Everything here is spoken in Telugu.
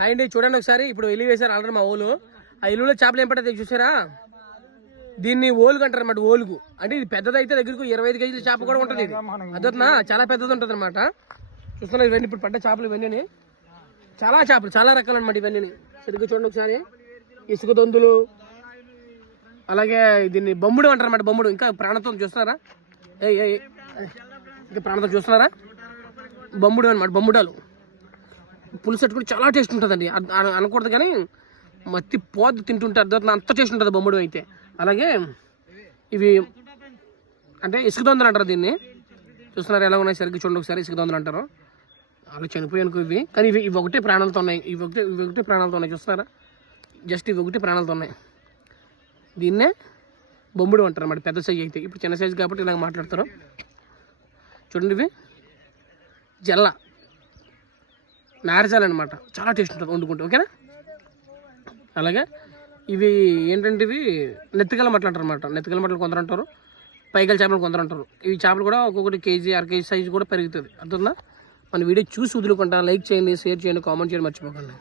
హాయ్ అండి చూడండి ఒకసారి. ఇప్పుడు ఎల్లి వేశారు ఆల్రెడీ మా ఓలు. ఆ ఎల్లులో చేపలు ఏం పడితే చూసారా? దీన్ని ఓలుగు అంటారు అన్నమాట ఓలుగు. అంటే ఇది పెద్దదైతే దగ్గరకు ఇరవై ఐదు కేజీల చేప కూడా ఉంటుంది ఇది. అదొద్దునా చాలా పెద్దది ఉంటుంది అనమాట చూస్తున్నా ఇవన్నీ ఇప్పుడు పడ్డ చేపలు ఇవన్నీ చాలా చేపలు చాలా రకాలు అనమాట ఇవన్నీ సరిగ్గా చూడండి ఒకసారి. ఇసుక దొందులు అలాగే దీన్ని బొమ్ముడు అంటారు అన్నమాట బొమ్ముడు. ఇంకా ప్రాణత్వం చూస్తున్నారా? ఏ ఇంకా ప్రాణత్వం చూస్తున్నారా? బొమ్ముడు అనమాట బొమ్ముడాలు. పులుసు కూడా చాలా టేస్ట్ ఉంటుందండి. అనకూడదు కానీ మత్తి పోద్దు తింటుంటే అర్థం అంత టేస్ట్ ఉంటుంది బొమ్ముడు అయితే. అలాగే ఇవి అంటే ఇసుక దొందలు అంటారు దీన్ని. చూస్తున్నారు ఎలా ఉన్నాయి సరిగ్గా చూడండి ఒకసారి ఇసుక దొందలు అంటారు. అలా చనిపోయాను ఇవి. కానీ ఇవి ఇవి ఒకటే ప్రాణాలతో ఉన్నాయి. ఇవి ఒకటే ఇవి ఒకటే ప్రాణాలతో ఉన్నాయి. చూస్తున్నారా? జస్ట్ ఇవి ఒకటి ప్రాణాలతో ఉన్నాయి. దీన్నే బొమ్ముడు అంటారు అన్నమాట. పెద్ద సైజు అయితే. ఇప్పుడు చిన్న సైజు కాబట్టి ఇలాగ మాట్లాడతారు. చూడండి ఇవి. జల్ల. నారజాలు అనమాట చాలా టేస్ట్ ఉంటుంది వండుకుంటే ఓకేనా? అలాగే? ఇవి ఏంటంటే ఇవి నెత్తికల మట్టలు అంటారు అనమాట నెత్తికల మట్టలు కొందరు అంటారు పైగల చేపలు కొందరు అంటారు. ఇవి చేపలు కూడా ఒక్కొక్కటి కేజీ అర కేజీ సైజు కూడా పెరుగుతుంది. అర్థందా మన వీడియో చూసి వదులుకుంటా. లైక్ చేయండి షేర్ చేయండి కామెంట్ చేయండి మర్చిపోకండి.